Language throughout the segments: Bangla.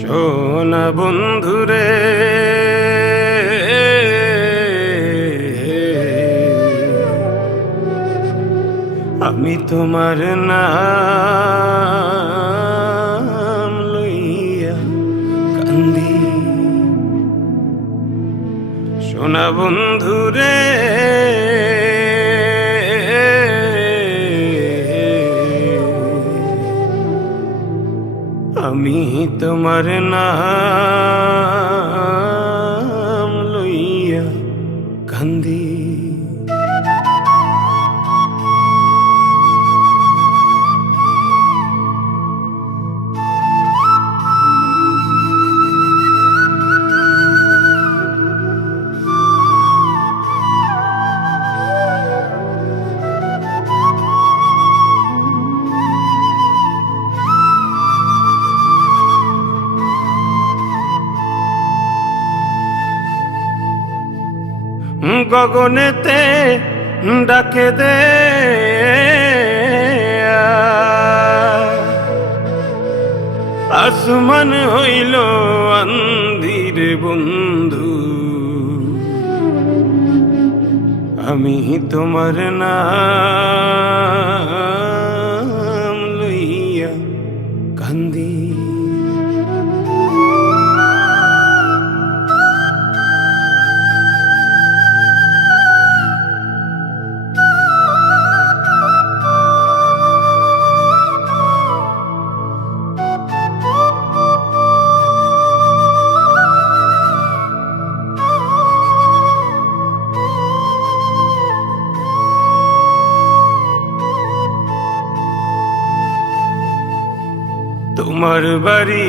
শোনা বন্ধুরে, আমি তোমার নাম লইয়া কান্দি। শোনা বন্ধুরে, আমি তোমার নাম লইয়া কান্দি। গগনেতে ডাকে দে, আসমান হইল আন্ধির বন্ধু। আমি তোমার নাম লইয়া কান্দি। তোমার বাড়ি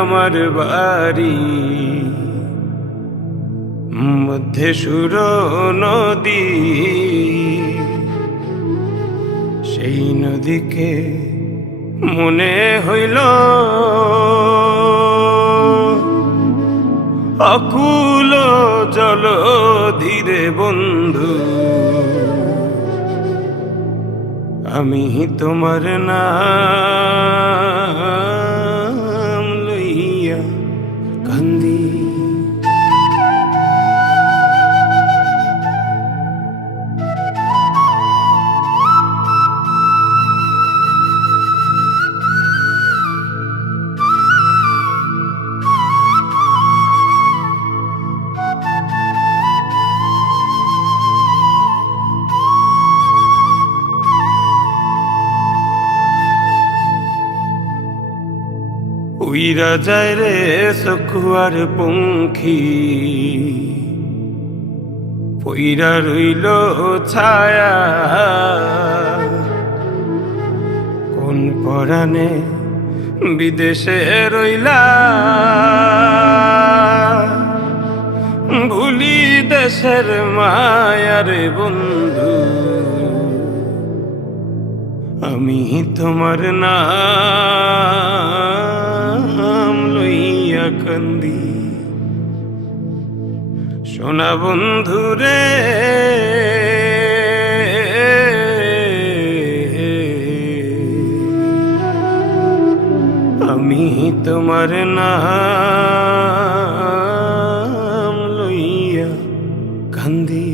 আমার বাড়ি, মধ্যে সুর নদী। সেই নদীকে মনে হইল অকুল জল ধীরে বন্ধু। আমি তোমার নাম লইয়া কান্দি। উইরা যায় রে সখুয়ার পঙ্খী, পইরা রইল ছায়া। কোন পরাণে বিদেশে রইলা, ভুলি দেশের মায়ার বন্ধু। আমি তোমার নাম লইয়া কান্দি। শোনা বন্ধুরে, আমি তোমার নাম লইয়া কান্দি।